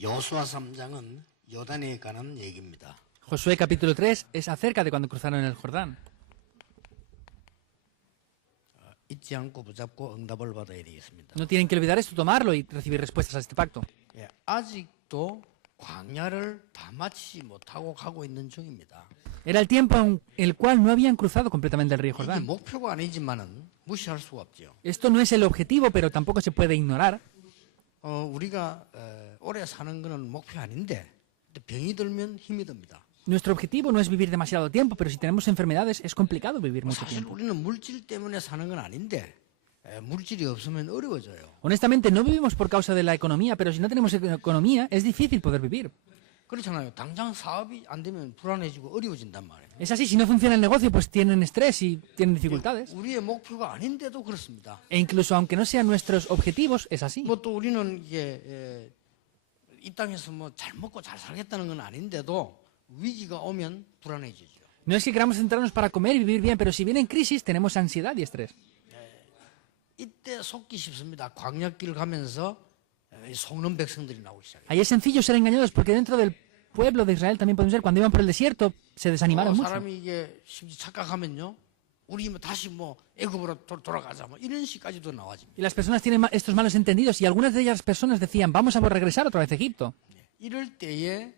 여호수아 3장은 요단에 관한 얘기입니다. Josué capítulo 3 es acerca de cuando cruzaron el Jordán. 잊지 않고 붙잡고 응답을 받아야 되겠습니다. No tienen que olvidar esto, tomarlo y recibir respuestas a este pacto. 예, 아직도 광야를 다 마치지 못하고 가고 있는 중입니다. Era el tiempo en el cual no habían cruzado completamente el río 이게 Jordán. 목표가 아니지만은 무시할 수가 없죠. Esto no es el objetivo, pero tampoco se puede ignorar. 우리가 오래 사는 거는 목표 아닌데 병이 들면 힘이 듭니다. Nuestro objetivo no es vivir demasiado tiempo, pero si tenemos enfermedades es complicado vivir mucho 사실 tiempo. 우리는 물질 때문에 사는 건 아닌데 물질이 없으면 어려워져요. Honestamente, no vivimos por causa de la economía, pero si no tenemos economía es difícil poder vivir. 그렇잖아요. 당장 사업이 안 되면 불안해지고 어려워진단 말이에요. Es así, si no funciona el negocio, pues tienen estrés y tienen dificultades. 우리의 목표가 아닌데도 그렇습니다. E incluso aunque no sean nuestros objetivos, es así. 뭐 또 우리는 이게 이 땅에서 뭐 잘 먹고 잘 살겠다는 건 아닌데도 위기가 오면 불안해지죠. No es que queramos centrarnos para comer y vivir bien, pero si viene crisis tenemos ansiedad y estrés. 이때 속기 쉽습니다. 광야길 가면서 속는 백성들이 나오기 시작해요. Ahí es sencillo ser engañados porque dentro del pueblo de Israel también podemos ver cuando iban por el desierto se desanimaron mucho. 사람이 이게 심지 착각하면요, 우리 뭐 다시 뭐 애굽으로 돌아가자 뭐 이런 식까지도 나와집니다. Y las personas tienen estos malos entendidos y algunas de ellas personas decían vamos a regresar otra vez a Egipto. 이럴 때에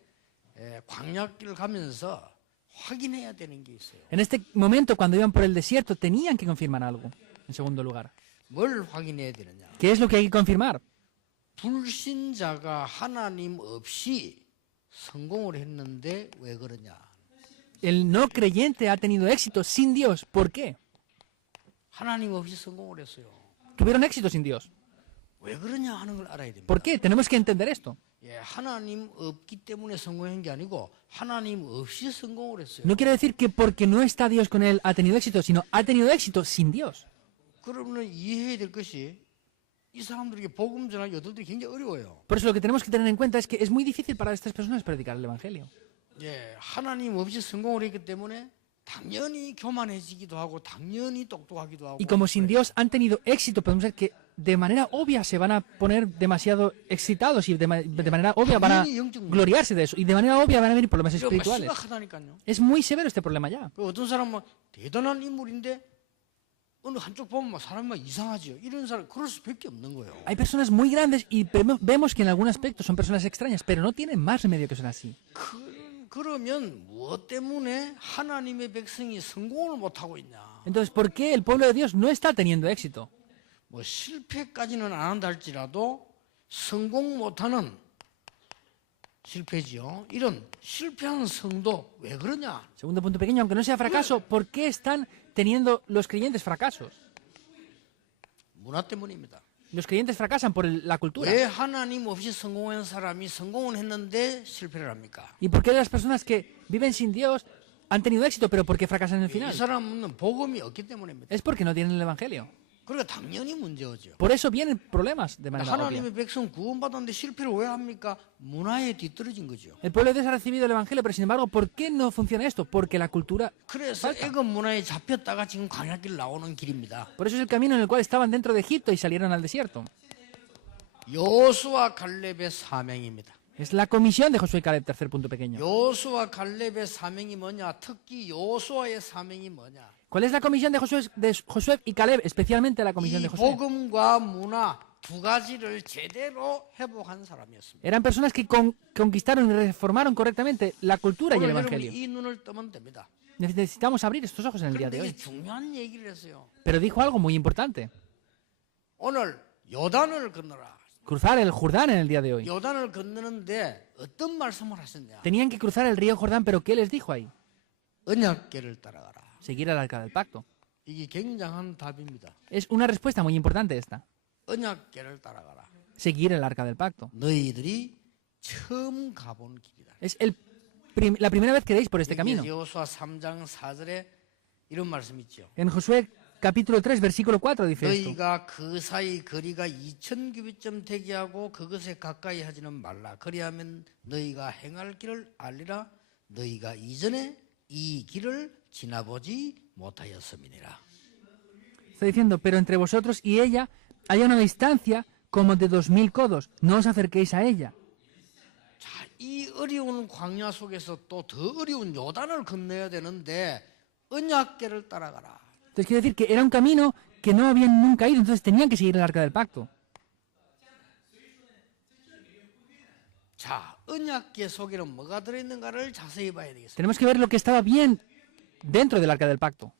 광야길 가면서 확인해야 되는 게 있어요. En este momento cuando iban por el desierto tenían que confirmar algo. En segundo lugar, 뭘 확인해야 되느냐? ¿qué es lo que hay que confirmar? 불신자가 하나님 없이 성공을 했는데 왜 그러냐? El no creyente ha tenido éxito sin Dios. ¿Por qué? 하나님 없이 성공을 했어요. Tuvieron éxito sin Dios. 왜 그러냐 하는 걸 알아야 됩니다. ¿Por qué? Tenemos que entender esto. 예, 하나님 없기 때문에 성공한 게 아니고 하나님 없이 성공을 했어요. No quiere decir que porque no está Dios con él ha tenido éxito, sino ha tenido éxito sin Dios. 그러면 이해해야 될 것이 이 사람들에게 복음 전하기 어떨 때 굉장히 어려워요. Por eso lo que tenemos que tener en cuenta es que es muy difícil para estas personas predicar el Evangelio. 예, 하나님 없이 성공을 했기 때문에 당연히 교만해지기도 하고 당연히 똑똑하기도 하고. Y como sin Dios han tenido éxito, podemos ver que de manera obvia se van a poner demasiado excitados y de manera obvia van a gloriarse de eso. Y de manera obvia van a venir problemas espirituales. 심각하다니까요. Es muy severo este problema ya. 어떤 사람은 대단한 인물인데 어느 한쪽 보면 막 사람이 막 이상하죠. 이런 사람 그럴 수밖에 없는 거예요. Hay personas muy grandes y vemos que en algún aspecto son personas extrañas, pero no tienen más remedio que ser así. 그러면 무엇 때문에 하나님의 백성이 성공을 못 하고 있냐? Entonces, ¿por qué el pueblo de Dios no está teniendo éxito? 뭐 실패까지는 안 한다 할지라도 성공 못하는 실패지요. 이런 실패한 성도 왜 그러냐? Segundo punto pequeño, aunque no sea fracaso, ¿por qué están teniendo los creyentes fracasos? 문화 때문입니다. Los creyentes fracasan por la cultura. 왜 하나님 없이 성공한 사람이 성공을 했는데 실패를 합니까? ¿Y por qué las personas que viven sin Dios han tenido éxito, pero por qué fracasan en el 이 final? 사람은 복음이 없기 때문입니다. Es porque no tienen el Evangelio. 그러니까 당연히 문제죠. Por eso vienen problemas de manera obvia. 하나님의 백성 구원받았는데 실패를 왜 합니까? 문화에 뒤떨어진 거죠. El pueblo de Dios ha recibido el Evangelio, pero sin embargo, ¿por qué no funciona esto? Porque la cultura 그래서 falta. 애굽 문화에 잡혔다가 지금 광야길 나오는 길입니다. Por eso es el camino en el cual estaban dentro de Egipto y salieron al desierto. 여호수아 갈렙의 사명입니다. Es la comisión de Josué y Caleb, tercer punto pequeño. 여호수아 갈렙의 사명이 뭐냐? 특히 여호수아의 사명이 뭐냐? ¿Cuál es la comisión de Josué y Caleb? Especialmente la comisión 이 de Josué. 복음과 문화 두 가지를 제대로 회복한 사람이었습니다. Eran personas que conquistaron y reformaron correctamente la cultura y el 오늘 여러분이 Evangelio. 이 눈을 뜨면 됩니다. Necesitamos abrir estos ojos en el día 그런데 de 이게 hoy. 중요한 얘기를 했어요. Pero dijo algo muy importante. 오늘 요단을 건너라. Cruzar el Jordán en el día de hoy. 요단을 건너는데 어떤 말씀을 하셨냐? Tenían que cruzar el río Jordán, pero ¿qué les dijo ahí? 언약궤를 따라가라. Seguir el arca del pacto. 이게 굉장한 답입니다. Es una respuesta muy importante esta. 언약궤를 따라가라. Seguir el arca del pacto. 너희들이 처음 가본 길이다. Es la primera vez que deis por este camino. 여호수아 3장 4절에 이런 말씀 있죠. En Josué capítulo 3, versículo 4 dice esto. 너희가 그 사이 거리가 2000규빗쯤 되게 하고 그것에 가까이 하지는 말라. 그리하면 너희가 행할 길을 알리라. 너희가 이전에 이 길을 지나보지 못하였음이니라. Está diciendo, pero entre vosotros y ella hay una distancia como de 2000 codos. No os acerquéis a ella. 자, 이 어려운 광야 속에서 또 더 어려운 요단을 건너야 되는데 언약궤를 따라가라. Entonces quiere decir que era un camino que no habían nunca ido, entonces tenían que seguir el arca del pacto. 자, 언약궤 속에는 뭐가 들어있는가를 자세히 봐야 되겠습니다. Tenemos que ver lo que estaba bien dentro del arca del pacto.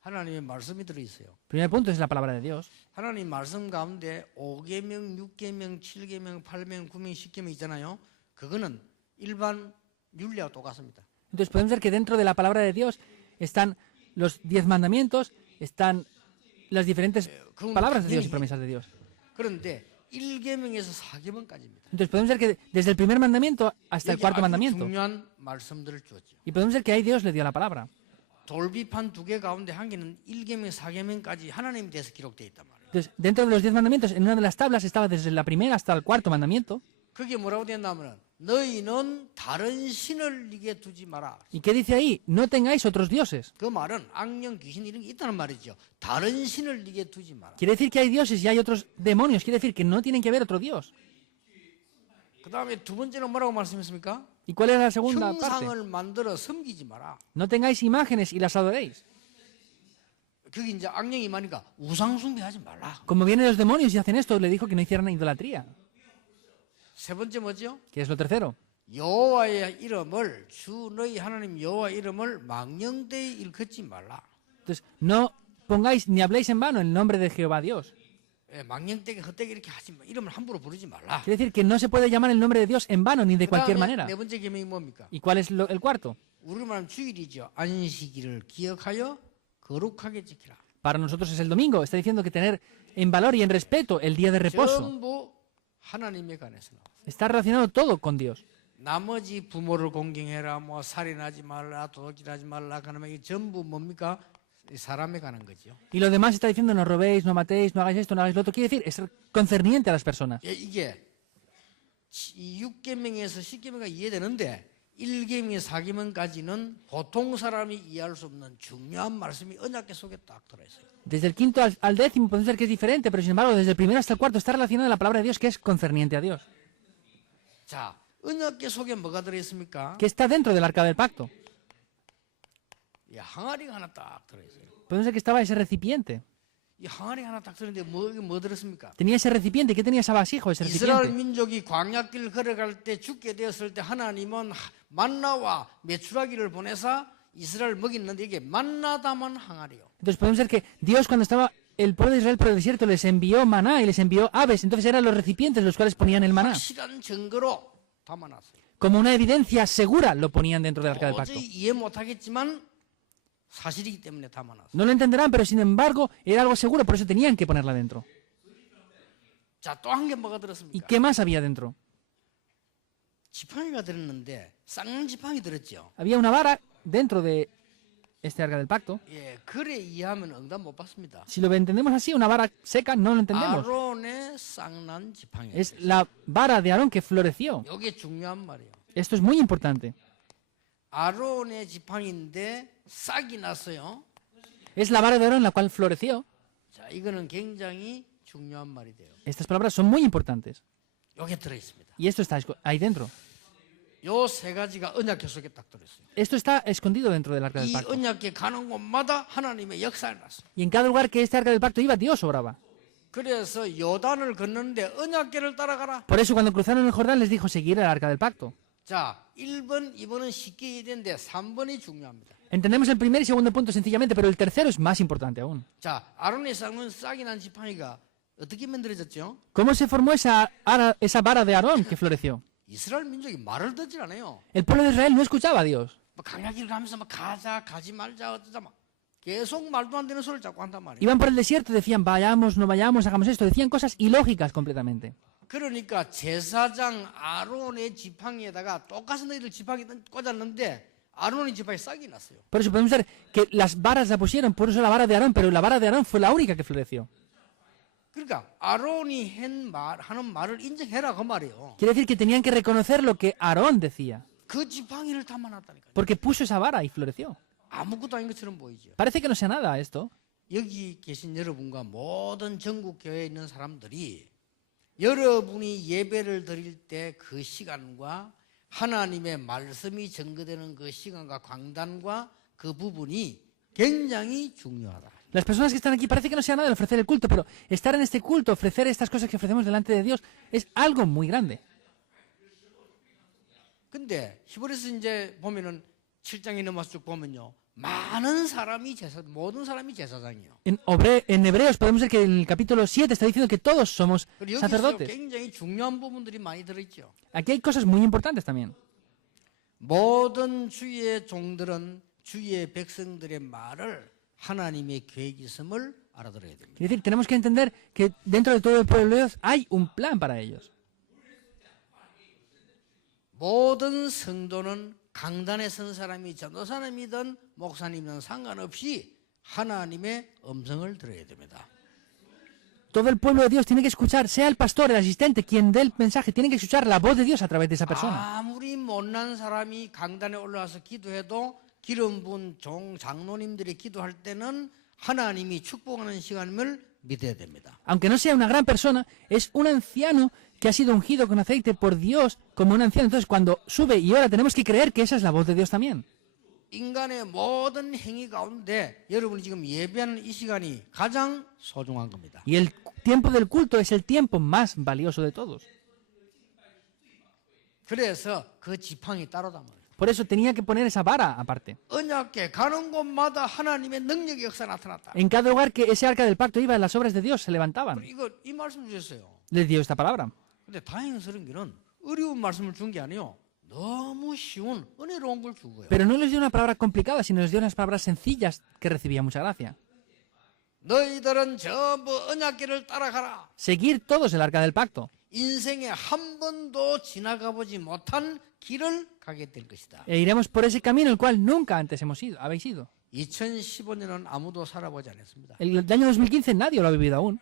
하나님의 말씀이 들어있어요. Primer punto es la palabra de Dios. 하나님 말씀 가운데 5계명, 6계명, 7계명, 8계명, 9계명, 10계명 있잖아요. 그거는 일반 율례와 똑같습니다. Entonces podemos ver que dentro de la palabra de Dios están los 10 mandamientos, están las diferentes palabras de Dios y promesas de Dios. 그런데 1계명에서 4계명까지입니다. Entonces podemos ver que desde el primer mandamiento hasta el cuarto mandamiento. 중요한 말씀들을 주었죠. Y podemos ver que ahí Dios le dio la palabra. 돌비판 2개 가운데 한 개는 1계명, 4계명까지 하나님에 대해서 기록되어 있단 말이에요. Entonces, dentro de los 10 mandamientos, en una de las tablas estaba desde la primera hasta el cuarto mandamiento. 그게 뭐라고 되어 있냐면 너희는 다른 신을 네게 두지 마라. ¿Y qué dice ahí? No tengáis otros dioses. 그 말은 악령, 귀신 이런 게 있다는 말이죠. 다른 신을 네게 두지 마라. Quiere decir que hay dioses y hay otros demonios. Quiere decir que no tienen que haber otro dios. 그 다음에 두 번째는 뭐라고 말씀했습니까? ¿Y cuál es la segunda parte? 형상을 만들어 섬기지 마라. No tengáis imágenes y las adoréis. 그게 이제 악령이 많으니까 우상 숭배하지 말라. Como vienen los demonios y hacen esto, le dijo que no hicieran idolatría. 세 번째 뭐죠? ¿Qué es lo tercero? 여호와의 이름을 주 너희 하나님 여호와의 이름을 망령되이 일컫지 말라. Entonces, no pongáis ni habléis en vano el nombre de Jehová Dios. 예, 망령되게 헛되게 이렇게 하지 마. 이름을 함부로 부르지 말라. Quiere decir que no se puede llamar el nombre de Dios en vano ni de cualquier 그다음에 manera. 네 번째 계명이 뭡니까? ¿Y cuál es el cuarto? 우리 말하면 주일이죠. 안식일을 기억하여 거룩하게 지키라. Para nosotros es el domingo. Está diciendo que tener en valor y en respeto el día de reposo. 전부 하나님에 관해서 나와. Está relacionado todo con Dios. 나머지 부모를 공경해라, 뭐 살인하지 말라, 도둑질하지 말라, 그러면 이 전부 뭡니까? 사람에 관한 거죠. Y lo demás está diciendo no robéis, no matéis, no hagáis esto, no hagáis lo otro. Quiere decir, es concerniente a las personas. 예, 이게 6계명에서 10계명가 이해되는데 1계명, 4계명까지는 보통 사람이 이해할 수 없는 중요한 말씀이 언약궤 속에 딱 들어있어요. Desde el quinto al décimo puede ser que es diferente, pero sin embargo, desde el primero hasta el cuarto está relacionado a la palabra de Dios que es concerniente a Dios. 자, 언약궤 속에 뭐가 들어있습니까? Que está dentro del arca del pacto. 이 항아리가 하나 딱 들어있어요. Podemos ver que estaba ese recipiente. 이 항아리가 하나 딱 들어있는데 뭐 들었습니까? Tenía ese recipiente. ¿Qué tenía ese vasija, ese 이스라엘 recipiente? 민족이 광야길 걸어갈 때 죽게 되었을 때 하나님은 만나와 메추라기를 보내사 이스라엘 먹이는데 이게 만나 담은 항아리요. Entonces podemos ver que Dios cuando estaba el pueblo de Israel por el desierto les envió maná y les envió aves. Entonces eran los recipientes los cuales ponían el maná. 확실한 증거로 담아놨어요. Como una evidencia segura lo ponían dentro del arca del pacto. 도저히 이해 못하겠지만 사실이기 때문에 담아놨어요. No lo entenderán, pero sin embargo era algo seguro, por eso tenían que ponerla dentro. 자, 또 한 개 뭐가 ¿Y 들었습니까? qué más había dentro? 지팡이가 들었는데 쌍 지팡이 들었죠. Había una vara dentro de este arca del pacto. 예, 그래 이해하면 응답 못 받습니다. Si lo entendemos así, una vara seca, no lo entendemos. 아론의 쌍난 지팡이. Es la vara de Aarón que floreció. 이게 중요한 말이에요. Esto es muy importante. 아론의 지팡이인데 싹이 났어요. Es la vara de Aarón la cual floreció. 자, 이거는 굉장히 중요한 말이 돼요. Estas palabras son muy importantes. 여기 들어 있습니다. Y esto está ahí dentro. 요 세 가지가 언약궤 속에 딱 들어 있어요. Esto está escondido dentro del arca del 이 pacto. 언약궤 가는 곳마다 하나님의 역사가 났어요. Y en cada lugar que este arca del pacto iba, Dios obraba. 그래서 요단을 걷는데 언약궤를 따라가라. Por eso cuando cruzaron el Jordán les dijo seguir el arca del pacto. 자, 1번, 2번은 쉽게 이해되는데 3번이 중요합니다. Entendemos el primer y segundo punto sencillamente, pero el tercero es más importante aún. 자, 아론의 쌍은 싹이 난 지팡이가 어떻게 만들어졌죠? ¿Cómo se formó esa vara de Aarón que floreció? 이스라엘 민족이 말을 듣질 않아요. El pueblo de Israel no escuchaba a Dios. 뭐 강야길 가면서 막 가자, 가지 말자, 어쩌자 막 계속 말도 안 되는 소리를 자꾸 한단 말이에요. Iban por el desierto, decían vayamos, no vayamos, hagamos esto. Decían cosas ilógicas completamente. 그러니까 제사장 아론의 지팡이에다가 똑같은 너희들 지팡이 꽂았는데 아론의 지팡이 싹이 났어요. Por eso podemos ver que las varas la pusieron, por eso la vara de Aarón, pero la vara de Aarón fue la única que floreció. 그러니까 아론이 하는 말을 인정해라 그 말이에요. Quiere decir que tenían que reconocer lo que Aarón decía, 그 지팡이를 담아놨다니까요. porque puso esa vara y floreció. 아무것도 아닌 것처럼 보이죠. Parece que no sea nada esto. 여기 계신 여러분과 모든 전국 교회에 있는 사람들이 여러분이 예배를 드릴 때 그 시간과 하나님의 말씀이 증거되는 그 시간과 광단과 그 부분이 굉장히 중요하다. Las personas que están aquí parece que no sea nada el ofrecer el culto, pero estar en este culto, ofrecer estas cosas que ofrecemos delante de Dios, es algo muy grande. 근데 히브리서 이제 보면은 7장에 넘어서 쭉 보면요. 많은 사람이 모든 사람이 제사장이요. En Hebreos podemos ver que en el capítulo 7 está diciendo que todos somos 그리고 여기서 sacerdotes. 굉장히 중요한 부분들이 많이 들어있죠. Aquí hay cosas muy importantes también. 모든 주의 종들은 주의 백성들의 말을 하나님의 계획이 있음을 알아들어야 됩니다. Es decir, tenemos que entender que dentro de todo el pueblo de Dios hay un plan para ellos. 모든 성도는 강단에 선 사람이 전도사님이든 목사님이든 상관없이 하나님의 음성을 들어야 됩니다. Todo el pueblo de Dios tiene que escuchar, sea el pastor, el asistente, quien dé el mensaje, tiene que escuchar la voz de Dios a través de esa persona. 아무리 못난 사람이 강단에 올라와서 기도해도 기름 부은 장로님들이 기도할 때는 하나님이 축복하는 시간임을 믿어야 됩니다. Aunque no sea una gran persona, es un anciano que ha sido ungido con aceite por Dios como un anciano. Entonces, cuando sube y ora, tenemos que creer que esa es la voz de Dios también. 인간의 모든 행위 가운데 여러분이 지금 예배하는 이 시간이 가장 소중한 겁니다. Y el tiempo del culto es el tiempo más valioso de todos. 그래서 그 지팡이 따로다 말이에요. Por eso tenía que poner esa vara aparte. 언약궤 가는 곳마다 하나님의 능력의 역사 나타났다. En cada lugar que ese arca del pacto iba, las obras de Dios se levantaban. 이거 이 말씀 주셨어요. Les dio esta palabra. 근데 다행스러운 게는 어려운 말씀을 준 게 아니에요. 너무 쉬운 은혜로운 걸 주고요. Pero no les dio una palabra complicada, sino les dio unas palabras sencillas que recibía mucha gracia. 너희들은 전부 언약궤를 따라가라. Seguir todos el arca del pacto. 인생에 한 번도 지나가 보지 못한 길을 가게 될 것이다. E iremos por ese camino el cual nunca antes habéis ido. 2015년은 아무도 살아보지 않았습니다. El año 2015 nadie lo ha vivido aún.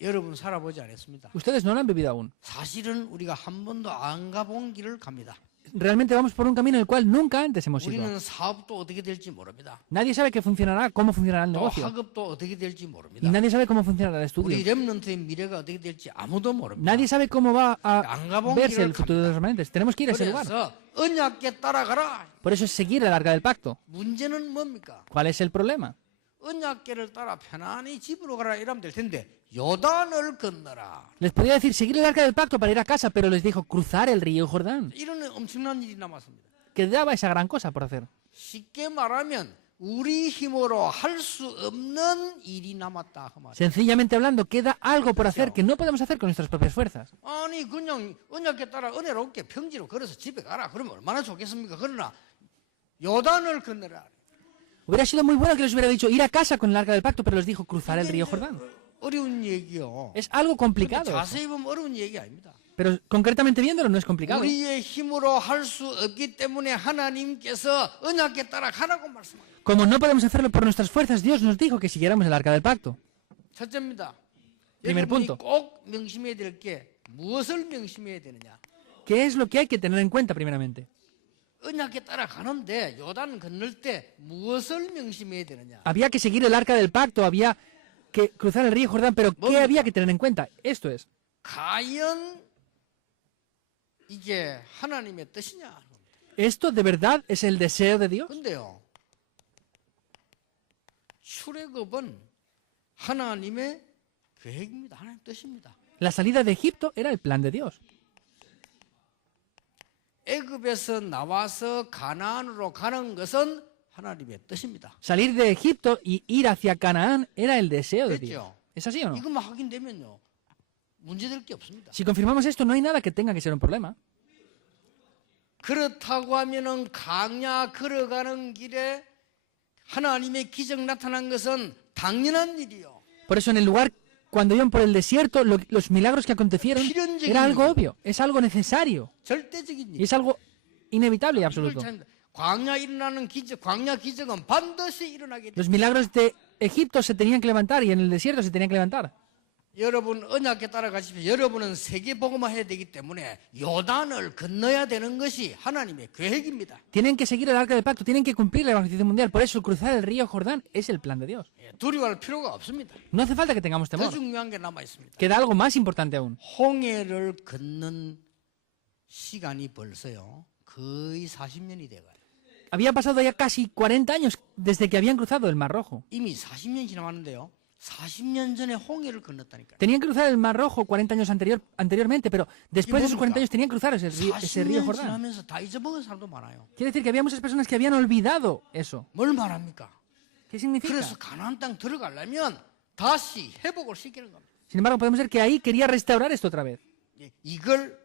여러분 살아보지 않았습니다. Ustedes no lo han vivido aún. 사실은 우리가 한 번도 안 가본 길을 갑니다. Realmente vamos por un camino el cual nunca antes hemos ido. 우리는 사업도 어떻게 될지 모릅니다. Nadie sabe qué funcionará, cómo funcionará el 또 negocio. 학업도 어떻게 될지 Y 모릅니다. nadie sabe cómo funcionará el estudio. 우리 렘넌트의 미래가 어떻게 될지 아무도 모릅니다. Nadie sabe cómo va a 안 가본 verse 길을 el futuro de los remanentes. Tenemos que ir a ese lugar. 그래서 언약궤 따라가라. Por eso es seguir el arca del pacto. 문제는 뭡니까? ¿Cuál es el problema? 언약궤를 따라 편안히 집으로 가라 이러면 될 텐데 요단을 건너라. Les podía decir seguir el arca del pacto para ir a casa, pero les dijo cruzar el río Jordán. 이런 엄청난 일이 남았습니다. Quedaba esa gran cosa por hacer. 쉽게 말하면 우리 힘으로 할 수 없는 일이 남았다 그 말이에요. Sencillamente hablando, queda algo por hacer que no podemos hacer con nuestras propias fuerzas. 아니 그냥 언약궤 따라 은혜롭게 평지로 걸어서 집에 가라. 그러면 얼마나 좋겠습니까? 그러나 요단을 건너라. Hubiera sido muy bueno que les hubiera dicho ir a casa con el arca del pacto, pero les dijo cruzar el río Jordán. 어려운 얘기요. Es algo complicado. eso. 자세히 보면 어려운 얘기 아닙니다. Pero concretamente viéndolo no es complicado. 우리의 힘으로 할 수 없기 때문에 하나님께서 언약궤 따라 가라고 말씀합니다. Como no podemos hacerlo por nuestras fuerzas, Dios nos dijo que siguiéramos el arca del pacto. 첫째입니다. Primer 여러분이 punto. 꼭 명심해야 될 게 무엇을 명심해야 되느냐. ¿Qué es lo que hay que tener en cuenta primeramente? 언약궤 따라 가는데 요단 건널 때 무엇을 명심해야 되느냐. Había que seguir el arca del pacto, había que cruzar el río Jordán, pero ¿qué había que tener en cuenta? Esto es, 과연 이게 하나님의 뜻이냐. ¿esto de verdad es el deseo de Dios? 근데요. 출애굽은 하나님의 계획입니다. 하나님의 뜻입니다. La salida de Egipto era el plan de Dios. 애굽에서 나와서 가나안으로 가는 것은 하나님의 뜻입니다. Salir de Egipto y ir hacia Canaán era el deseo de Dios. 그렇죠? ¿Es así o no? 이것만 확인되면요. 문제될 게 없습니다. Si confirmamos esto, no hay nada que tenga que ser un problema. 그렇다고 하면은 강야 걸어가는 길에 하나님의 기적 나타난 것은 당연한 일이요. Por eso en el lugar, cuando iban por el desierto, los milagros que acontecieron era algo obvio, es algo necesario, 절대적인 y 일. es algo inevitable y 이걸 absoluto. 잘- 광야 일어나는 기적, 광야 기적은 반드시 일어나게 돼. Los milagros de Egipto se tenían que levantar y en el desierto se tenían que levantar. 여러분 언약궤 따라가십시오. 여러분은 세계 복음화 해야 되기 때문에 요단을 건너야 되는 것이 하나님의 계획입니다. Tienen que seguir el arca del pacto, tienen que cumplir la evangelización mundial. Por eso cruzar el río Jordán es el plan de Dios. 예, 두려워할 필요가 없습니다. No hace falta que tengamos 더 temor. 중요한 게 남아 있습니다. Queda algo más importante aún. 홍해를 걷는 시간이 벌써요. 거의 40년이 돼가요. Había pasado ya casi 40 años desde que habían cruzado el Mar Rojo. 이미 40년이 지나왔는데요. 40년 전에 홍해를 건넜다니까요. Tenían que cruzar el Mar Rojo 40 años anteriormente, pero después de esos 40 años tenían que cruzar ese río 40년 Jordán. 지나면서 다 잊어먹은 사람도 많아요. Quiere decir que había muchas personas que habían olvidado eso. 뭘 말합니까? ¿Qué significa? 그래서 가나안 땅 들어가려면 다시 회복을 시키는 겁니다. Sin embargo, podemos ver que ahí quería restaurar esto otra vez. 이걸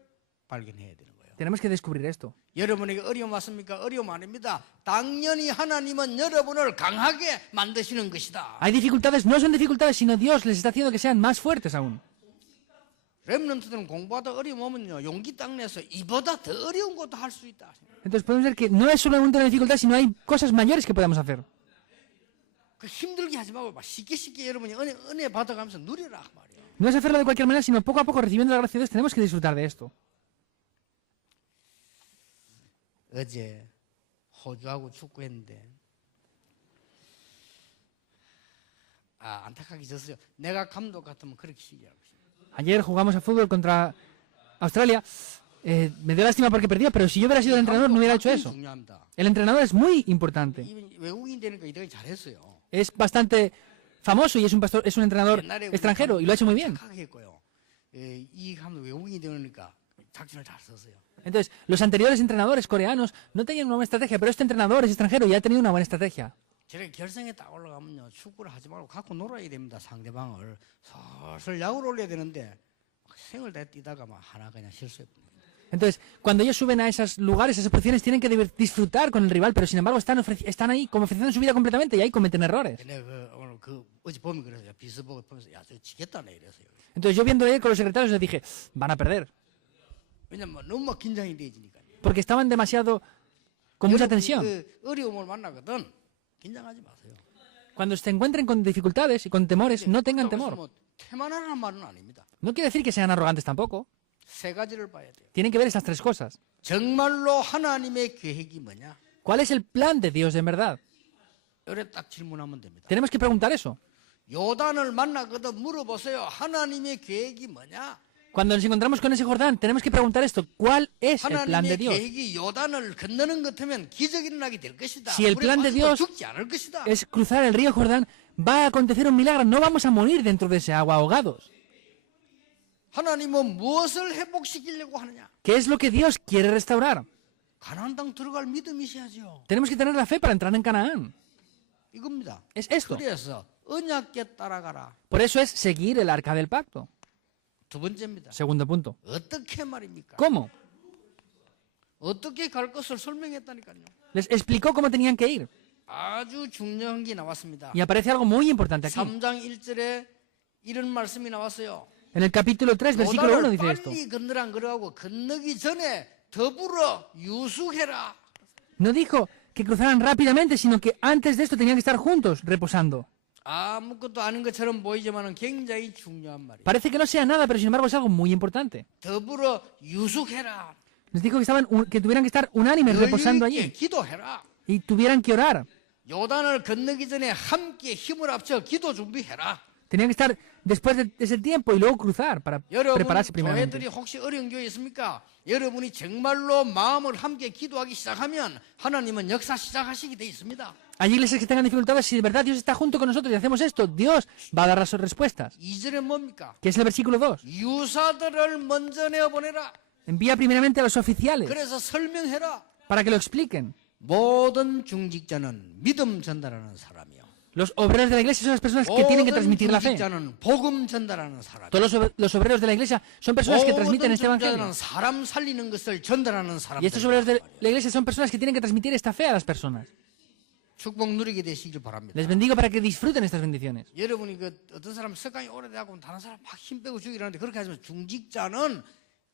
발견해야 되는 거예요. Tenemos que descubrir esto. 여러분에게 어려움 왔습니까? 어려움 아닙니다. 당연히 하나님은 여러분을 강하게 만드시는 것이다. Hay dificultades, no son dificultades, sino Dios les está haciendo que sean más fuertes aún. 렘넌트들은 공부하다 어려움 오면요, 용기 딱 내서 이보다 더 어려운 것도 할 수 있다. Entonces podemos ver que no es solamente una dificultad, sino hay cosas mayores que podemos hacer. 그 힘들게 하지 말고 막 쉽게 여러분이 은혜 받아가면서 누리라 말이에요. No es hacerlo de cualquier manera, sino poco a poco, recibiendo la gracia de Dios, tenemos que disfrutar de esto. 어제 호주하고 축구했는데 안타깝게 졌어요. 내가 감독 같으면 그렇게 시기하고 싶어요. Ayer jugamos a fútbol contra Australia. Me dio lástima porque perdió, pero si yo hubiera sido el entrenador no hubiera hecho eso. 중요합니다. El entrenador es muy importante. 외국인 되니까 이렇게 잘했어요. Es bastante famoso y es un entrenador extranjero y lo ha hecho muy bien. 착각했고요. 이 감독 외국인이 되니까 작전을 잘 썼어요. Entonces, los anteriores entrenadores coreanos no tenían una buena estrategia, pero este entrenador es extranjero y ha tenido una buena estrategia. 저렇게 결승에 딱 올라가면요, 축구를 하지 말고 갖고 놀아야 됩니다. 상대방을 슬슬 야구를 올려야 되는데 생을 다 뛰다가 막 하나 그냥 실수했습니다. Entonces, cuando ellos suben a esos lugares, a esas posiciones, tienen que disfrutar con el rival, pero sin embargo están ahí como ofreciendo su vida completamente y ahí cometen errores. 내가 오늘 어제 보면 그랬어요. 비스 보고 보면서 야, 저 지겠다네 이랬어요. Entonces yo viendo ahí con los secretarios les dije, van a perder, 왜냐면 너무 긴장이 돼지니까. porque estaban demasiado con mucha tensión. 어려움을 만나거든 긴장하지 마세요. Cuando se encuentren con dificultades y con temores, no tengan temor. 뭐 태만하는 말은 아닙니다. No quiere decir que sean arrogantes tampoco. 세 가지를 봐야 돼요. Tienen que ver esas tres cosas. 정말로 하나님의 계획이 뭐냐? ¿Cuál es el plan de Dios en verdad? 이래 딱 질문하면 됩니다. Tenemos que preguntar eso. 요단을 만나거든 물어보세요. 하나님의 계획이 뭐냐? Cuando nos encontramos con ese Jordán, tenemos que preguntar esto. ¿Cuál es el plan de 하나님의 Dios? 계획이 요단을 건너는 것 같으면 기적이 일어나게 될 것이다. Si el 물에 plan de 빠져도 Dios 죽지 않을 것이다. es cruzar el río Jordán, va a acontecer un milagro. No vamos a morir dentro de ese agua ahogados. 하나님은 무엇을 회복시키려고 하느냐? ¿Qué es lo que Dios quiere restaurar? 가나안 땅 들어갈 믿음이 있어야죠. Tenemos que tener la fe para entrar en Canaán. 이겁니다. Es esto. 그래서 언약궤 따라가라. Por eso es seguir el arca del pacto. 두 번째입니다. Segundo punto. 어떻게 말입니까? ¿Cómo? 어떻게 갈 것을 설명했다니까요. Les explicó cómo tenían que ir. 아주 중요한 게 나왔습니다. Y aparece algo muy importante aquí. 3장 1절에 이런 말씀이 나왔어요. En el capítulo 3, versículo 1 요단을 dice esto. 빨리 건너란 그러고 건너기 전에 더불어 유숙해라. No dijo que cruzaran rápidamente, sino que antes de esto tenían que estar juntos, reposando. 아무것도 아닌 것처럼 보이지만 굉장히 중요한 말이에요. Parece que no sea nada, pero sin embargo es algo muy importante. 더불어 유숙해라. Les dijo que tuvieran que estar unánimes, reposando 여유 있게 allí. 기도해라. Y tuvieran que orar. 요단을 건너기 전에 함께 힘을 합쳐 기도 준비해라. Tenían que estar después de ese tiempo y luego cruzar para 여러분 prepararse 교회들이 primeramente. 혹시 어려운 교회 있습니까? 여러분이 정말로 마음을 함께 기도하기 시작하면 하나님은 역사 시작하시게 돼 있습니다. Hay iglesias que tengan dificultades, si de verdad Dios está junto con nosotros y hacemos esto, Dios va a dar las respuestas. 2절은 뭡니까? Que es el versículo 2. 유사들을 먼저 내어보내라. Envía primeramente a los oficiales 그래서 설명해라. para que lo expliquen. 모든 중직자는 믿음 전달하는 사람이요. Los obreros de la iglesia son las personas que tienen que 모든 transmitir la fe. 중직자는 복음 전달하는 사람. Todos los obreros de la iglesia son personas que transmiten 모든 este evangelio. 중직자는 사람 살리는 것을 전달하는 사람. Y estos obreros de la iglesia son personas que tienen que transmitir esta fe a las personas. 축복 누리게 되시길 바랍니다. Les bendigo para que disfruten estas bendiciones. 여러분이 어떤 사람 석강이 오래되고 다른 사람 막 힘 빼고 죽이라는데 그렇게 하지만 중직자는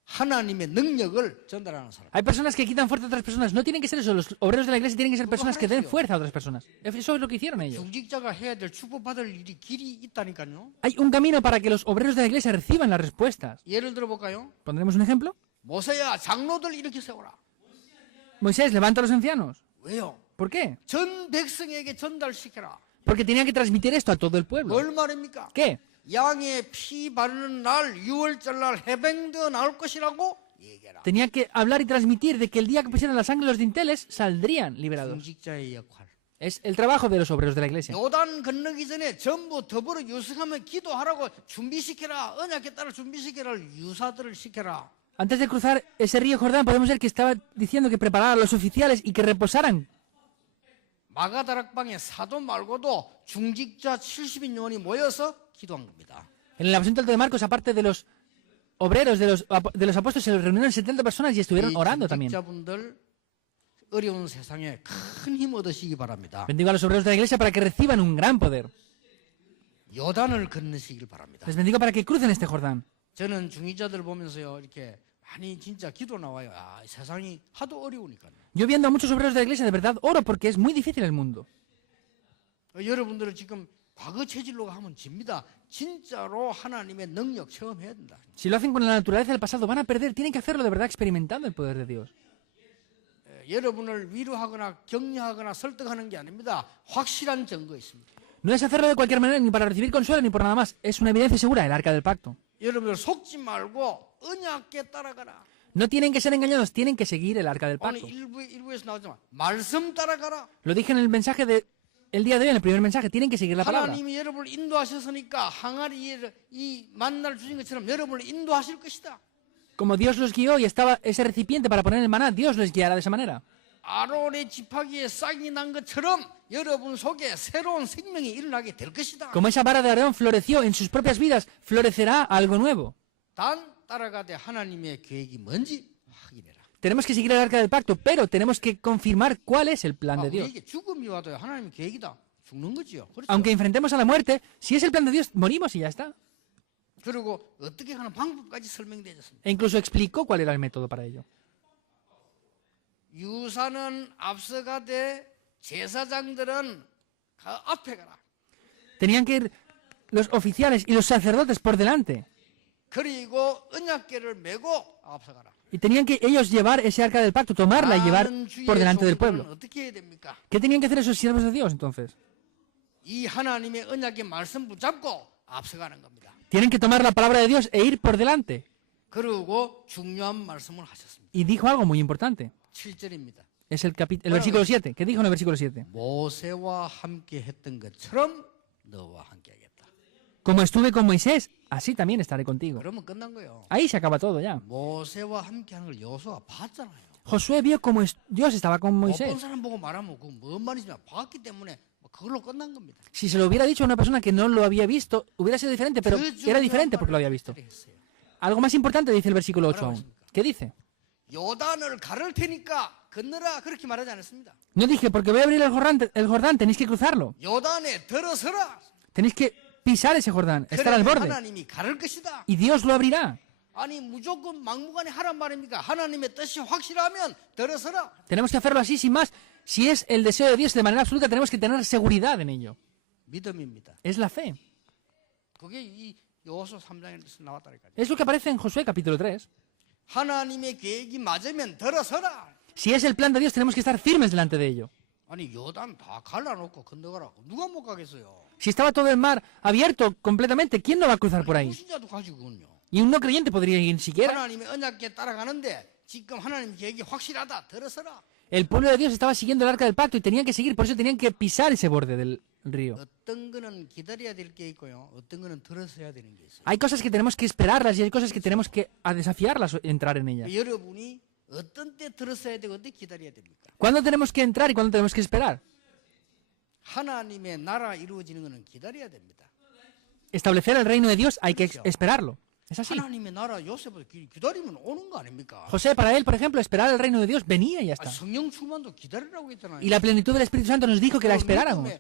하나님의 능력을 전달하는 사람. Hay personas que quitan fuerza a otras personas. No tienen que ser eso. Los obreros de la iglesia tienen que ser personas que den fuerza a otras personas. Eso es lo que hicieron ellos. 중직자가 해야 될 축복받을 일이 길이 있다니까요. Hay un camino para que los obreros de la iglesia reciban las respuestas. 예를 들어 볼까요? ¿Pondremos un ejemplo? 모세야 장로들 이렇게 세워라. Moisés, levanta a los ancianos. 왜요? ¿Por qué? 전 백성에게 전달시켜라. Porque tenían que transmitir esto a todo el pueblo. 뭘 말입니까? ¿Qué? 양의 피 바르는 날 6월절 날 해병되어 나올 것이라고 얘기해라. Tenía que hablar y transmitir de que el día que pusieran la sangre los dinteles saldrían liberados. 중직자의 역할. Es el trabajo de los obreros de la iglesia. 요단 건너기 전에 전부 더불어 유숙하며 기도하라고 준비시켜라. 언약에 따라 준비시켜라. 유사들을 시켜라. Antes de cruzar ese río Jordán, podemos ver que estaba diciendo que preparara a los oficiales y que reposaran. 마가다락방의 사도 말고도 중직자 70인 요원이 모여서 기도한 겁니다. En el aposento de Marcos, aparte de los obreros de los apóstoles, se reunieron 70 personas y estuvieron orando también. 중직자분들 어려운 세상에 큰 힘 얻으시기 바랍니다. Bendigo a los obreros de la iglesia para que reciban un gran poder. 요단을 건너시길 바랍니다. Les bendigo para que crucen este Jordán. 저는 중직자들 보면서요 이렇게 많이 진짜 기도 나와요. 아, 세상이 하도 어려우니까요. Yo viendo a muchos obreros de la iglesia, de verdad oro porque es muy difícil el mundo. 여러분들은 지금 과거 체질로 하면 집니다. 진짜로 하나님의 능력 체험해야 된다. Si lo hacen con la naturaleza del pasado, van a perder. Tienen que hacerlo de verdad experimentando el poder de Dios. 여러분을 위로하거나 격려하거나 설득하는 게 아닙니다. 확실한 증거 있습니다. No es hacerlo de cualquier manera, ni para recibir consuelo, ni por nada más. Es una evidencia segura, el arca del pacto. 여러분들 속지 말고 언약에 따라가라. No tienen que ser engañados, tienen que seguir el arca del 오늘 pacto. 일부에서 나오지만 말씀 따라가라. Lo dije en el mensaje el día de hoy, en el primer mensaje, tienen que seguir la palabra. 하나님이 여러분을 인도하셨으니까 항아리에 이 만나를 주신 것처럼 여러분을 인도하실 것이다. Como Dios los guió y estaba ese recipiente para poner el maná, Dios les guiará de esa manera. 아론의 지팡이에 싹이 난 것처럼 여러분 속에 새로운 생명이 일어나게 될 것이다. Como esa vara de Aarón floreció en sus propias vidas, florecerá algo nuevo. 단 따라가되 하나님의 계획이 뭔지 확인해라. Tenemos que seguir el arca del pacto, pero tenemos que confirmar cuál es el plan de Dios. 우리에게 죽음이 와도 하나님의 계획이다. 죽는 거지요. 그렇죠? Aunque enfrentemos a la muerte, si es el plan de Dios, morimos y ya está. 그리고 어떻게 하는 방법까지 설명되었습니다. E incluso explicó cuál era el método para ello. 유사는 앞서가되 제사장들은 앞에 가라. Tenían que ir los oficiales y los sacerdotes por delante. 그리고 언약궤를 메고 앞서가라. Y tenían que ellos llevar ese arca del pacto, tomarla y llevar por delante del pueblo. 어떻게 해야 됩니까? ¿Qué tenían que hacer esos siervos de Dios entonces? 이 하나님의 언약의 말씀 붙잡고 앞서가는 겁니다. Tienen que tomar la palabra de Dios e ir por delante. 그리고 중요한 말씀을 하셨습니다. Y dijo algo muy importante. 7절입니다. Es el versículo 7. ¿Qué dijo en el versículo 7? 모세와 함께 했던 것처럼 너와 함께 하겠다. Como estuve con Moisés, así también estaré contigo. 그러면 끝난 거예요. Ahí se acaba todo ya. 모세와 함께 하는 걸 여호수아가 봤잖아요. Josué vio cómo Dios estaba con 못 본 Moisés. 사람 보고 말하면 그건 뭔 말이지만 봤기 때문에 그걸로 끝난 겁니다. Si se lo hubiera dicho a una persona que no lo había visto, hubiera sido diferente, pero era diferente porque lo había visto. Algo más importante dice el versículo 8 aún. ¿Qué dice? 요단을 가를 테니까 건너라 그렇게 말하지 않았습니다. No dije, porque voy a abrir el Jordán, tenéis que cruzarlo. 요단에 들어서라. Tenéis que pisar ese Jordán, estar al 그러면 borde. 하나님이 가를 것이다. Y Dios lo abrirá. 아니 무조건 막무가내 하란 말입니까? 하나님의 뜻이 확실하면 들어서라. Tenemos que hacerlo así sin más. Si es el deseo de Dios de manera absoluta, tenemos que tener seguridad en ello. 믿음입니다. Es la fe. 그게 이 여호수아 3장에서 나왔다니까요. Es lo que aparece en Josué capítulo 3. 하나님의 계획이 맞으면 들어서라. Si es el plan de Dios, tenemos que estar firmes delante de ello. 아니 요단 다 갈라놓고 건너가라. 누가 못 가겠어요? Si estaba todo el mar abierto completamente, ¿quién no va a cruzar por ahí? 무신자도 가지고군요. Y un no creyente podría ir siquiera. 하나님의 언약에 따라가는데 지금 하나님 계획이 확실하다. 들어서라. El pueblo de Dios estaba siguiendo el arca del pacto y tenían que seguir, por eso tenían que pisar ese borde del río. 어떤 거는 기다려야 될 게 있고요. 어떤 거는 들어서야 되는 게 있어요. Hay cosas que tenemos que esperarlas y hay cosas que tenemos que desafiarlas, entrar en ellas. 여러분이 어떤 때 들어서야 되고 어떤 때 기다려야 됩니까? ¿Cuándo tenemos que entrar y cuándo tenemos que esperar? 하나님의 나라 이루어지는 것은 기다려야 됩니다. Establecer el reino de Dios hay que esperarlo. Es así. 하나님의 나라 요셉을 기다리면 오는 거 아닙니까? José, para él, por ejemplo, esperar el reino de Dios venía y ya está. 성령 충만도 기다리라고 했잖아요. Y la plenitud del Espíritu Santo nos dijo que la esperáramos.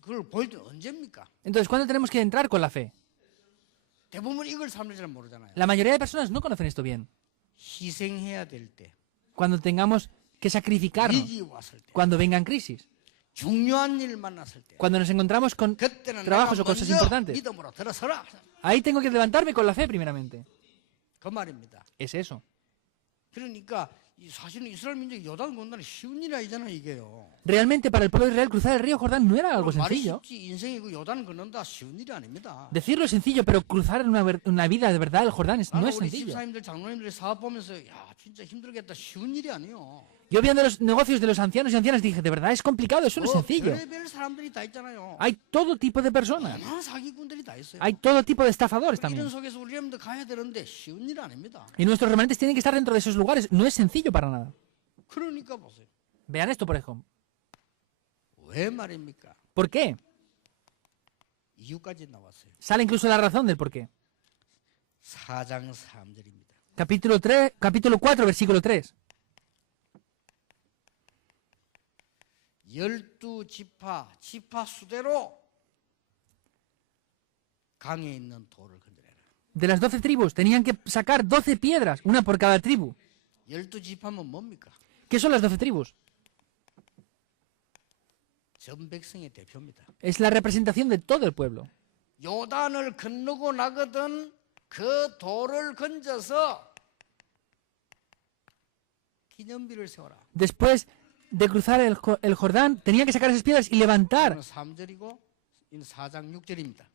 그걸 보일 때 언제입니까? Entonces, ¿cuándo tenemos que entrar con la fe? 대부분 이걸 사람들이 잘 모르잖아요. La mayoría de personas no conocen esto bien. 희생해야 될 때, Cuando tengamos que sacrificarnos, 위기 왔을 때, cuando vengan crisis, 중요한 일 만났을 때, cuando nos encontramos con 그때는 trabajos 내가 o cosas 먼저 importantes. 믿음으로 들어서라. Ahí tengo que levantarme con la fe primeramente. 그 말입니다. Es eso. 그러니까 사실은 이스라엘 민족이 요단 건너는 쉬운 일이 아니잖아 이게요. Realmente para el pueblo de Israel cruzar el río Jordán no era algo 말이 sencillo. 쉽지 인생이 그 요단 건넌다 쉬운 일이 아닙니다. Decirlo es sencillo, pero cruzar una vida de verdad el Jordán no 나는 es 우리 sencillo. 집사님들 장로님들 사업 보면서 야 진짜 힘들겠다 쉬운 일이 아니요. Yo viendo los negocios de los ancianos y ancianas dije, de verdad es complicado, eso no es sencillo. 별별 사람들이 다 있잖아요. Hay todo tipo de personas, 많은 사기꾼들이 다 있어요. hay todo tipo de estafadores 이런 también. 속에서 우리 여러분들 가야 되는데 쉬운 일 아닙니다. Y nuestros remanentes tienen que estar dentro de esos lugares, no es sencillo para nada. 그러니까 보세요. Vean esto, por ejemplo. 왜 말입니까? ¿Por qué? 이유까지 나왔어요. Sale incluso la razón del por qué. 4장 3절입니다. Capítulo 4, versículo 3. 12지파 지파 수대로 강에 있는 돌을 건드려라. De las 12 tribus tenían que sacar 12 piedras, una por cada tribu. 12지파면 뭡니까? ¿Qué son las 12 tribus? 전 백성의 대표입니다. Es la representación de todo el pueblo. 요단을 건너고 나거든 그 돌을 건져서 기념비를 세워라. Después de cruzar el Jordán, tenían que sacar esas piedras y levantar 3절이고 4장 6절입니다.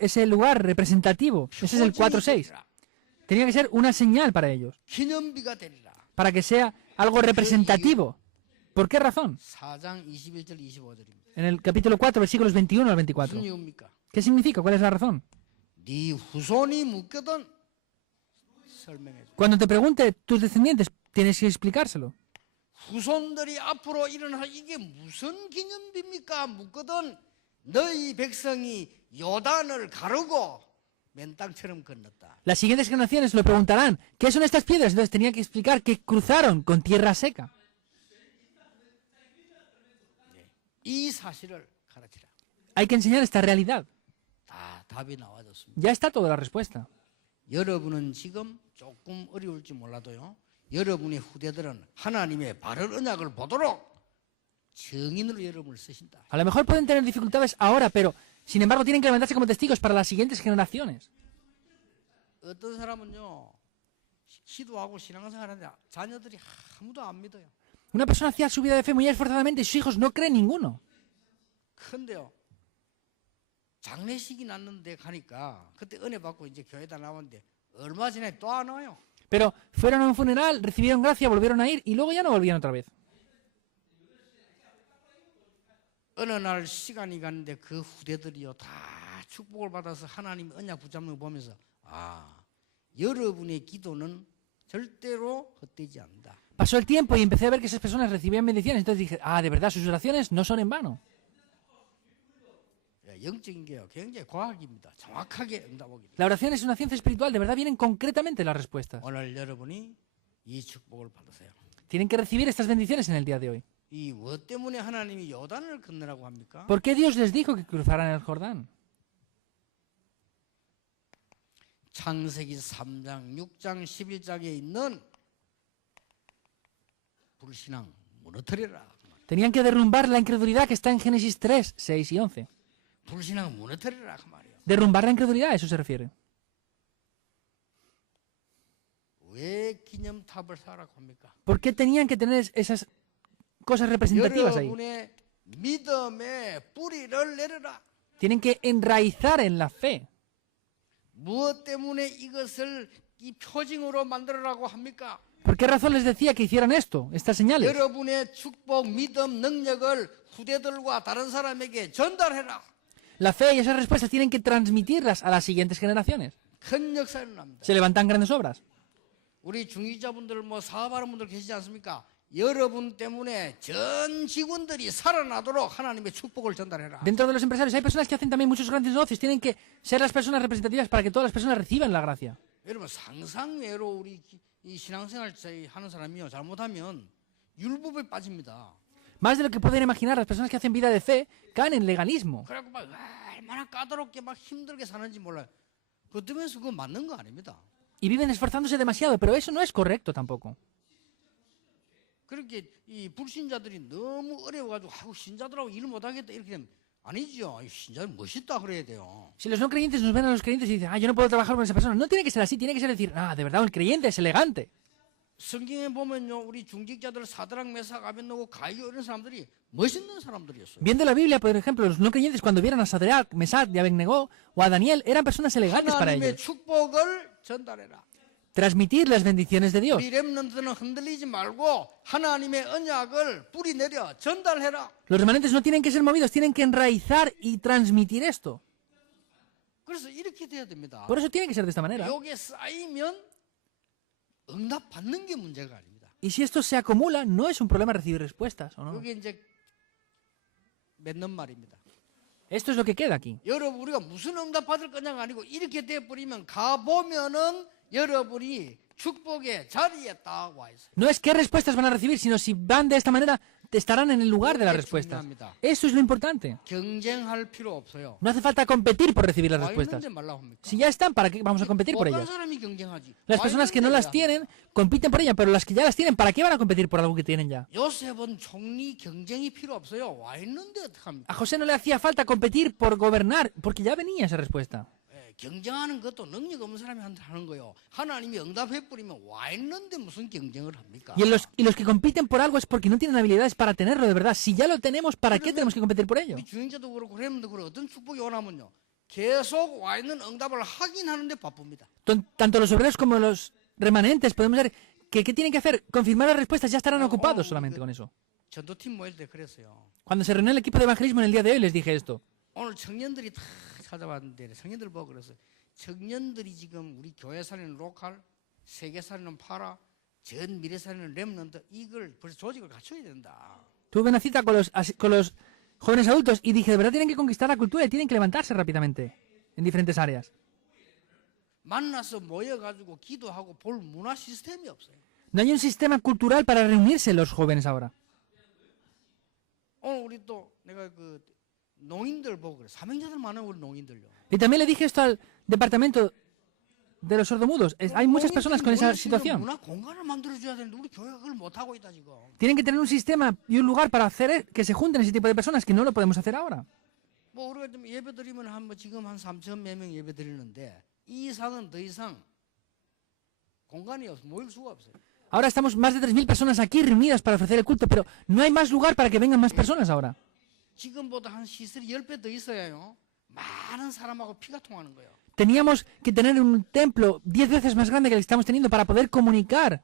ese lugar representativo. Ese es el 4-6. Tenía que ser una señal para ellos, 기념비가 되리라. para que sea algo representativo. ¿Por qué razón? 4장 21절 25절입니다. En el capítulo 4, versículos 21 al 24. 무슨 이유입니까? ¿Qué significa? ¿Cuál es la razón? 네 후손이 묻거든 설명해 줘. Cuando te pregunte tus descendientes, tienes que explicárselo. 후손들이 앞으로 일어날 이게 무슨 기념비입니까? 묻거든 너희 백성이 요단을 가르고 맨 땅처럼 건넜다. Las siguientes generaciones lo preguntarán, ¿qué son estas piedras? Entonces tenían que explicar que cruzaron con tierra seca. 이 사실을 가르치라. Hay que enseñar esta realidad. 다 답이 나와졌습니다. Ya está toda la respuesta. 여러분은 지금 조금 어려울지 몰라도요. 여러분의 후대들은 하나님의 바른 언약을 보도록 증인으로 여러분을 쓰신다. A lo mejor pueden tener dificultades ahora, pero sin embargo tienen que levantarse como testigos para las siguientes generaciones. 어떤 사람은요. 기도하고 신앙생활하는데 자녀들이 아무도 안 믿어요. Una persona hacía su vida de fe muy esforzadamente y sus hijos no creen ninguno. 근데요. 장례식이 났는데 가니까 그때 은혜 받고 이제 교회다 나왔는데 얼마 전에 또 안 와요. Pero fueron a un funeral, recibieron gracia, volvieron a ir y luego ya no volvían otra vez. 어느 날 시간이 갔는데 그 후대들이요 다 축복을 받아서 하나님 언약 붙잡는 거 보면서 여러분의 기도는 절대로 헛되지 않는다. Pasó el tiempo y empecé a ver que esas personas recibían bendiciones. Entonces dije, de verdad, sus oraciones no son en vano. 영적인 게요 굉장히 과학입니다. 정확하게 응답하기. La oración es una ciencia espiritual, de verdad vienen concretamente las respuestas. 오늘 여러분이 이 축복을 받으세요. Tienen que recibir estas bendiciones en el día de hoy. 이 무엇 때문에 하나님이 요단을 건너라고 합니까? ¿Por qué Dios les dijo que cruzaran el Jordán? 창세기 3장, 6장, 11장에 있는 불신앙 무너뜨려라. Tenían que derrumbar la incredulidad que está en Génesis 3, 6 y 11. 불신앙 무너뜨려라 그 말이에요. Derrumbar la incredulidad, a eso se refiere. 왜 기념탑을 쌓으라고 합니까? ¿Por qué tenían que tener esas cosas representativas ahí? 여러분의 믿음의 뿌리를 내려라. Tienen que enraizar en la fe. 무엇 때문에 이것을 이 표징으로 만들어라고 합니까? ¿Por qué razón les decía que hicieran esto, estas señales? 여러분의 축복, 믿음, 능력을 후대들과 다른 사람에게 전달해라. La fe y esas respuestas tienen que transmitirlas a las siguientes generaciones. 큰 역사를 납니다. Se levantan grandes obras. 우리 중위자분들 사업하는 분들 계시지 않습니까? 여러분 때문에 전 직원들이 살아나도록 하나님의 축복을 전달해라. Dentro de los empresarios hay personas que hacen también muchos grandes negocios. Tienen que ser las personas representativas para que todas las personas reciban la gracia. 여러분 상상외로 우리 이 신앙생활 하는 사람이요 잘못하면 율법에 빠집니다. Más de lo que pueden imaginar, las personas que hacen vida de fe caen en legalismo. 그래갖고 막 얼마나 까다롭게 막 힘들게 사는지 몰라요. 그것 때문에 그거 맞는 거 아닙니다. Y viven esforzándose demasiado, pero eso no es correcto tampoco. 그렇게 이 불신자들이 너무 어려워가지고 신자들하고 일 못하겠다 이렇게 되면 아니죠. 신자는 멋있다 그래야 돼요. Si los no creyentes nos ven a los creyentes y dicen, yo no puedo trabajar con esa persona. No tiene que ser así, tiene que ser decir, de verdad, el creyente es elegante. 성경에 보면요, 우리 중직자들 사드락 메삭 아벤노고 가이오 이런 사람들이 멋있는 사람들이었어요. Viendo la Biblia, por ejemplo, los no creyentes cuando vieron a Sadrach, Mesach y Abednego o a Daniel eran personas elegantes para 하나님의 ellos. 축복을 전달해라. Transmitir las bendiciones de Dios. 우리 렘넌트는 흔들리지 말고 하나님의 언약을 뿌리 내려 전달해라. Los remanentes no tienen que ser movidos, tienen que enraizar y transmitir esto. 그래서 이렇게 돼야 됩니다. Por eso tiene que ser de esta manera. 요게 쌓이면 응답 받는 게 문제가 아닙니다. Y si esto se acumula, no es un problema recibir respuestas, ¿o no? 요게 이제 맺는 말입니다. Esto es lo que queda aquí. 여러분 우리가 무슨 응답 받을 거냐가 아니고 이렇게 돼 버리면 가 보면은 여러분이 축복의 자리에 딱 와 있어요. No es qué respuestas van a recibir, sino si van de esta manera, estarán en el lugar de las respuestas. Eso es lo importante. 경쟁할 필요 없어요. No hace falta competir por recibir las 와 respuestas. 있는데 말라고 합니까? Si ya están, ¿para qué vamos a competir por 못한 ellas? 사람이 경쟁하지. Las 와 personas que no 있는데 las 야. tienen compiten por ellas, pero las que ya las tienen, ¿para qué van a competir por algo que tienen ya? 요셉은 총리 경쟁이 필요 없어요. 와 있는데 어떡합니까? A José no le hacía falta competir por gobernar, porque ya venía esa respuesta. 예, 경쟁하는 것도 능력 없는 사람이 하는 거요. 하나님이 응답해 버리면 와 있는데 무슨 경쟁을 합니까? Y los que compiten por algo es porque no tienen habilidades para tenerlo de verdad. Si ya lo tenemos, ¿para qué tenemos que competir por ello? 우리 주행자도 그렇고 렘도 그렇고 어떤 축복이 오나면요. 계속 와 있는 응답을 확인하는데 바쁩니다. Tanto los obreros como los remanentes podemos ver que ¿qué tienen que hacer? Confirmar las respuestas, ya estarán ocupados solamente con eso. 전도팀 모일 때 그랬어요. Cuando se reunió el equipo de evangelismo en el día de hoy les dije esto. 오늘 청년들이 다 찾아봤는데 청년들 보고 그랬어요. 청년들이 지금 우리 교회 살리는 로컬, 세계 살리는 파라, 전 미래 살리는 렘넌트 이걸 벌써 조직을 갖춰야 된다. Tuve una cita con los jóvenes adultos y dije, de verdad tienen que conquistar la cultura y tienen que levantarse rápidamente en diferentes áreas. 만나서 모여가지고 기도하고 볼 문화 시스템이 없어요. No hay un sistema cultural para reunirse los jóvenes ahora. 오늘 우리 또 내가 그 농인들 보고 그래. 사명자들 많아요 우리 농인들요. Y también le dije esto al departamento de los sordomudos. Hay muchas personas con esa situación. 문화 공간을 만들어줘야 되는데 우리 교회가 그걸 못하고 있다 지금. Tienen que tener un sistema y un lugar para hacer que se junten ese tipo de personas que no lo podemos hacer ahora. 뭐 우리가 좀 예배 드리면 지금 한 3천 몇 명 예배 드리는데 이 이상은 더 이상 공간이 없어 모일 수가 없어요. Ahora estamos más de 3.000 personas aquí reunidas para ofrecer el culto, pero no hay más lugar para que vengan más personas ahora. 지금보다 한 시설이 10배 더 있어야요. 많은 사람하고 피가 통하는 거예요. Teníamos que tener un templo 10 veces más grande que el que estamos teniendo para poder comunicar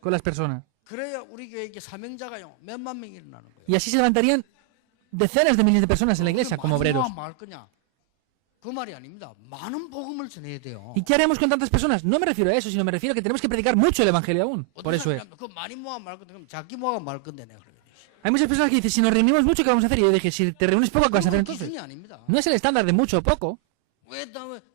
con las personas. 그래야 우리 교회에 사명자가요 몇만 명이 일어나는 거예요. Y así se levantarían decenas de miles de personas en la iglesia como obreros. 말 거냐? 그 말이 아닙니다. 많은 복음을 전해야 돼요. ¿Y qué haremos con tantas personas? No me refiero a eso, sino me refiero a que tenemos que predicar mucho el evangelio aún. Por eso es. 그 많이 모아 말 건데 그럼 작게 모아 말 건데 내가 그래. Hay muchas personas que dicen, si nos reunimos mucho, ¿qué vamos a hacer? Y yo dije, si te reúnes poco, ¿qué vas a hacer entonces? 기준이 아닙니다. No es el estándar de mucho o poco. 왜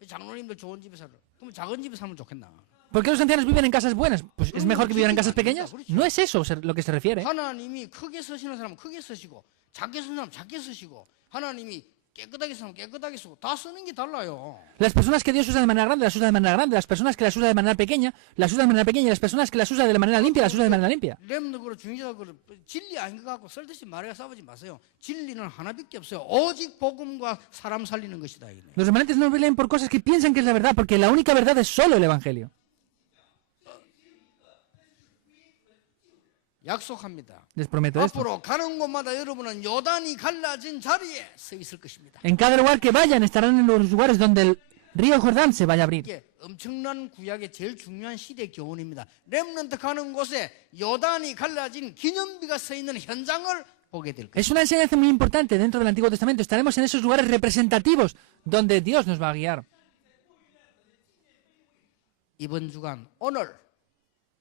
장로님들 좋은 집에 살아? 그럼 작은 집에 살면 좋겠나? ¿Por qué los ancianos viven en casas buenas? Pues es mejor que vivan en casas pequeñas. No es eso lo que se refiere. 하나님이 크게 쓰시는 사람은 크게 쓰시고 작게 쓰는 사람은 작게 쓰시고 하나님이 깨끗하게 쓰면 깨끗하게 쓰고 다 쓰는 게 달라요. Las personas que Dios usa de manera grande, las usa de manera grande. Las personas que las usa de manera pequeña, las usa de manera pequeña. Y las personas que las usa de manera limpia, las usa de manera limpia. 렘너그로 중의자그로 진리 아닌 것 같고 쓸데없이 말에 싸우지 마세요. 진리는 하나밖에 없어요. 오직 복음과 사람 살리는 것이다. 이거는. Los remanentes no leen por cosas que piensan que es la verdad, porque la única verdad es solo el evangelio. 약속합니다. Les prometo esto. 앞으로 가는 곳마다 여러분은 요단이 갈라진 자리에 서 있을 것입니다. En cada lugar que vayan, estarán en los lugares donde el río Jordán se vaya a abrir. 이게 엄청난 구약의 제일 중요한 시대 교훈입니다. 렘넌트 가는 곳에 요단이 갈라진 기념비가 서 있는 현장을 보게 될 것입니다. Es una enseñanza muy importante dentro del Antiguo Testamento. Estaremos en esos lugares representativos donde Dios nos va a guiar. 이번 주간 오늘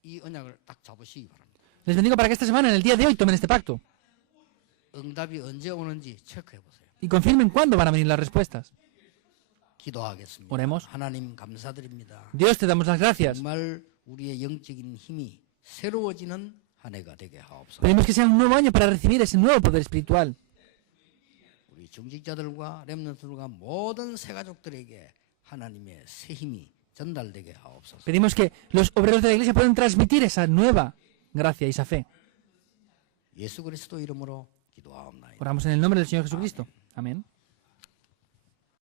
이 언약을 딱 잡으시기 바랍니다. Les bendigo para que esta semana, en el día de hoy, tomen este pacto 응답이 언제 오는지 체크해 보세요. y confirmen cuándo van a venir las respuestas. 기도하겠습니다. Oremos. 하나님 감사드립니다. Dios, te damos las gracias. 정말 우리의 영적인 힘이 새로워지는 한 해가 되게 하옵소서. Pedimos que sea un nuevo año para recibir ese nuevo poder espiritual. 우리 중직자들과 렘넌트들과 모든 새가족들에게 하나님의 새 힘이 전달되게 하옵소서. Pedimos que los obreros de la iglesia puedan transmitir esa nueva gracia y esa fe. 예수 그리스도 이름으로 기도하옵나이다. Oramos en el nombre del Señor Jesucristo. Amén.